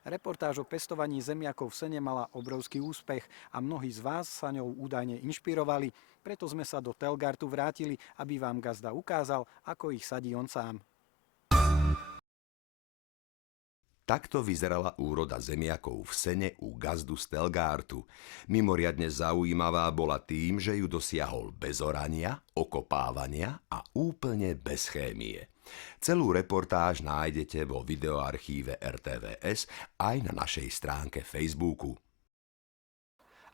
Reportáž o pestovaní zemiakov v Sene mala obrovský úspech a mnohí z vás sa ňou údajne inšpirovali. Preto sme sa do Telgartu vrátili, aby vám gazda ukázal, ako ich sadí on sám. Takto vyzerala úroda zemiakov v Sene u gazdu z Telgartu. Mimoriadne zaujímavá bola tým, že ju dosiahol bez orania, okopávania a úplne bez chémie. Celú reportáž nájdete vo videoarchíve RTVS aj na našej stránke Facebooku.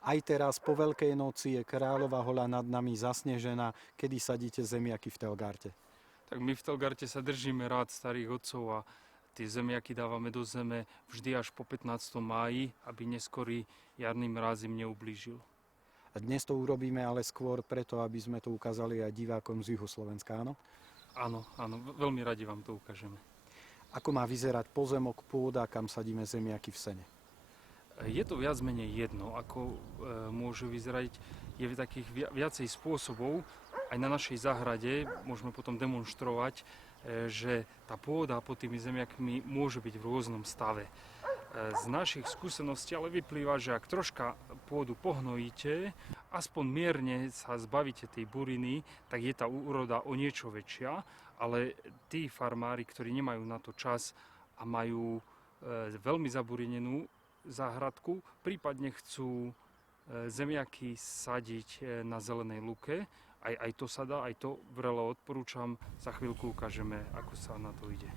Aj teraz po Veľkej noci je Kráľova hoľa nad nami zasnežená. Kedy sadíte zemiaky v Telgarte? Tak my v Telgarte sa držíme rád starých otcov a tie zemiaky dávame do zeme vždy až po 15. máji, aby neskorý jarný mráz im neublížil. Dnes to urobíme ale skôr preto, aby sme to ukázali aj divákom z Juhoslovenska, áno? Áno, veľmi radi vám to ukážeme. Ako má vyzerať pozemok, pôda, kam sadíme zemiaky v Sene? Je to viac menej jedno, ako môže vyzerať. Je takých viacej spôsobov. Aj na našej záhrade môžeme potom demonštrovať, že tá pôda pod tými zemiakmi môže byť v rôznom stave. Z našich skúseností ale vyplýva, že ak troška pôdu pohnojíte, aspoň mierne sa zbavíte tej buriny, tak je tá úroda o niečo väčšia, ale tí farmári, ktorí nemajú na to čas a majú veľmi zaburinenú záhradku, prípadne chcú zemiaky sadiť na zelenej lúke, aj to sa dá, aj to vrelo odporúčam. Za chvíľku ukážeme, ako sa na to ide.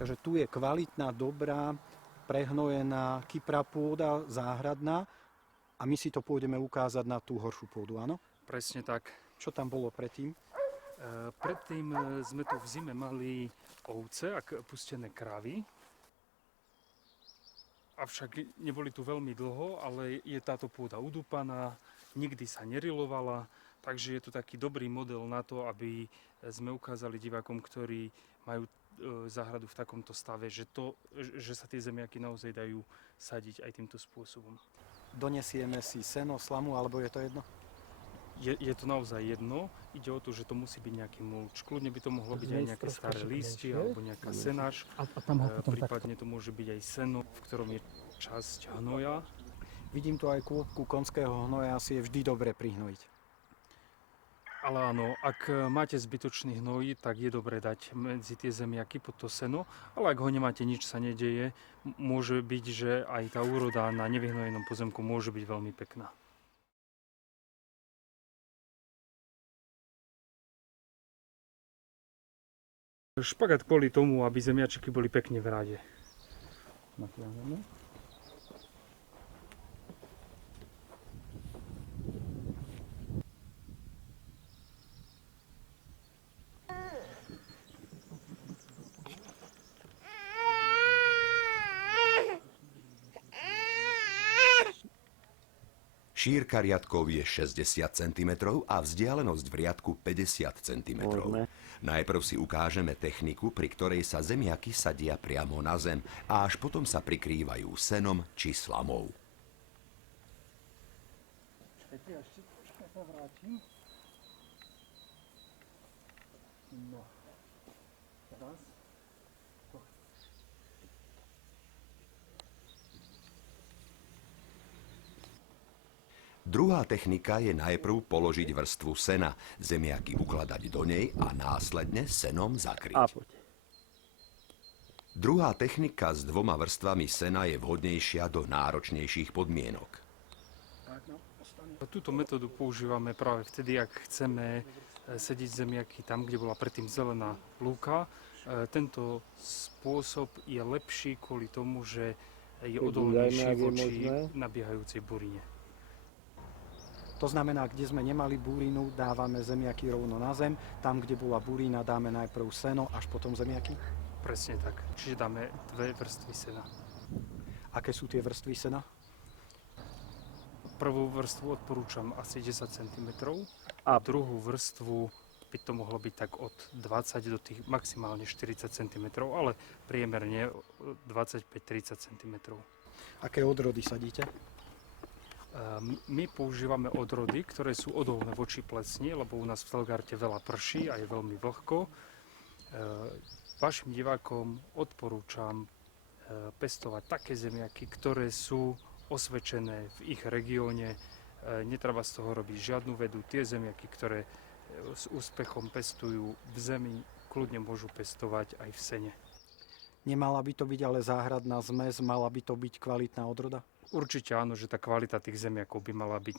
Takže tu je kvalitná, dobrá, prehnojená kyprá pôda, záhradná a my si to pôjdeme ukázať na tú horšiu pôdu, áno? Presne tak. Čo tam bolo predtým? Predtým sme tu v zime mali ovce a pustené kravy. Avšak neboli tu veľmi dlho, ale je táto pôda udúpaná, nikdy sa nerilovala, takže je to taký dobrý model na to, aby sme ukázali divákom, ktorí majú záhradu v takomto stave, že sa tie zemiaky naozaj dajú sadiť aj týmto spôsobom. Donesieme si seno, slamu, alebo je to jedno? Je to naozaj jedno. Ide o to, že to musí byť nejaký mulč. Kľudne by to mohlo byť aj nejaké staré listy alebo nejaká senáž. Prípadne to môže byť aj seno, v ktorom je časť hnoja. Vidím tu aj kôpku konského hnoja, asi je vždy dobre prihnojiť. Ale áno, ak máte zbytočný hnoj, tak je dobre dať medzi tie zemiaky pod to seno, ale ak ho nemáte, nič sa nedeje, môže byť, že aj tá úroda na nevyhnojenom pozemku môže byť veľmi pekná. Špagát kvôli tomu, aby zemiačiky boli pekne v rade. Šírka riadkov je 60 cm a vzdialenosť v riadku 50 cm. Najprv si ukážeme techniku, pri ktorej sa zemiaky sadia priamo na zem a až potom sa prikrývajú senom či slamou. Druhá technika je najprv položiť vrstvu sena, zemiaky ukladať do nej a následne senom zakryť. Druhá technika s dvoma vrstvami sena je vhodnejšia do náročnejších podmienok. Túto metódu používame práve vtedy, ak chceme sediť zemiaky tam, kde bola predtým zelená lúka. Tento spôsob je lepší kvôli tomu, že je odolnejší voči nabiehajúcej burine. To znamená, kde sme nemali burinu, dávame zemiaky rovno na zem. Tam, kde bola burina, dáme najprv seno, až potom zemiaky? Presne tak. Čiže dáme dve vrstvy sena. Aké sú tie vrstvy sena? Prvú vrstvu odporúčam asi 10 cm a druhú vrstvu by to mohlo byť tak od 20 do tých maximálne 40 cm, ale priemerne 25-30 cm. Aké odrody sadíte? My používame odrody, ktoré sú odolné voči plecni, lebo u nás v Telgarte veľa prší a je veľmi vlhko. Vašim divákom odporúčam pestovať také zemiaky, ktoré sú osvedčené v ich regióne. Netreba z toho robiť žiadnu vedu. Tie zemiaky, ktoré s úspechom pestujú v zemi, kľudne môžu pestovať aj v sene. Nemala by to byť ale záhradná zmes, mala by to byť kvalitná odroda? Určite áno, že tá kvalita tých zemiakov by mala byť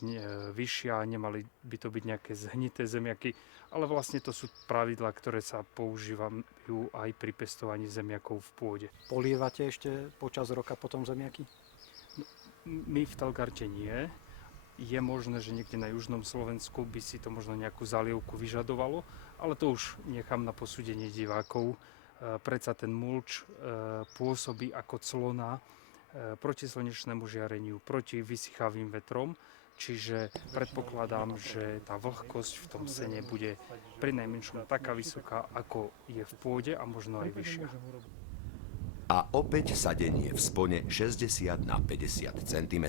vyššia, nemali by to byť nejaké zhnité zemiaky, ale vlastne to sú pravidlá, ktoré sa používajú aj pri pestovaní zemiakov v pôde. Polievate ešte počas roka potom zemiaky? My v Telgarte nie. Je možné, že niekde na južnom Slovensku by si to možno nejakú zalievku vyžadovalo, ale to už nechám na posúdenie divákov. Predsa ten mulč pôsobí ako clona proti slnečnému žiareniu, proti vysychavým vetrom, čiže predpokladám, že tá vlhkosť v tom sene bude pri najmenšom taká vysoká, ako je v pôde a možno aj vyššia. A opäť sadenie v spone 60 na 50 cm.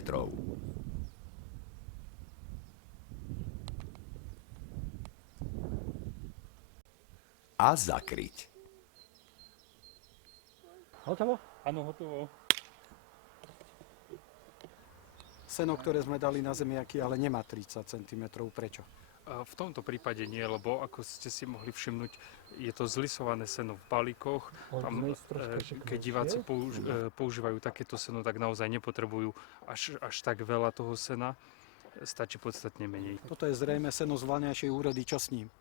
A zakryť. Hotovo? Áno, hotovo. Seno, ktoré sme dali na zemiaky, ale nemá 30 cm. Prečo? V tomto prípade nie, lebo ako ste si mohli všimnúť, je to zlisované seno v balíkoch. Tam, keď diváci používajú takéto seno, tak naozaj nepotrebujú až tak veľa toho sena. Stačí podstatne menej. Toto je zrejme seno z vlaňajšej úrody. Čo s ním?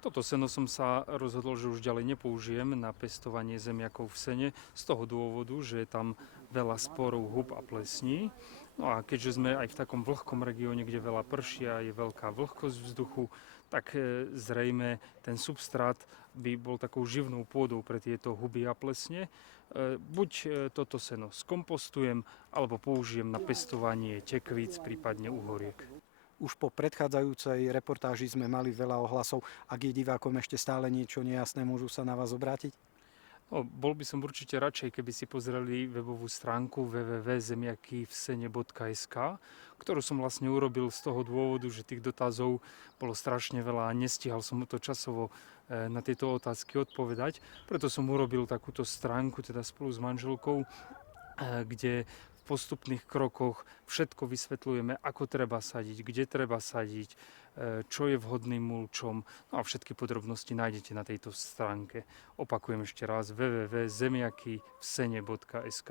Toto seno som sa rozhodol, že už ďalej nepoužijem na pestovanie zemiakov v sene z toho dôvodu, že je tam veľa sporov, hub a plesní. No a keďže sme aj v takom vlhkom regióne, kde veľa prší a je veľká vlhkosť vzduchu, tak zrejme ten substrát by bol takou živnou pôdou pre tieto huby a plesne. Buď toto seno skompostujem, alebo použijem na pestovanie tekvíc, prípadne uhoriek. Už po predchádzajúcej reportáži sme mali veľa ohlasov. Ak je divákom ešte stále niečo nejasné, môžu sa na vás obrátiť? No, bol by som určite radšej, keby si pozreli webovú stránku www.zemiakyvsene.sk, ktorú som vlastne urobil z toho dôvodu, že tých dotazov bolo strašne veľa a nestihal som to časovo na tieto otázky odpovedať. Preto som urobil takúto stránku, teda spolu s manželkou, kde v postupných krokoch všetko vysvetľujeme, ako treba sadiť, kde treba sadiť, čo je vhodným mulčom. No a všetky podrobnosti nájdete na tejto stránke. Opakujem ešte raz www.zemiakyvsene.sk.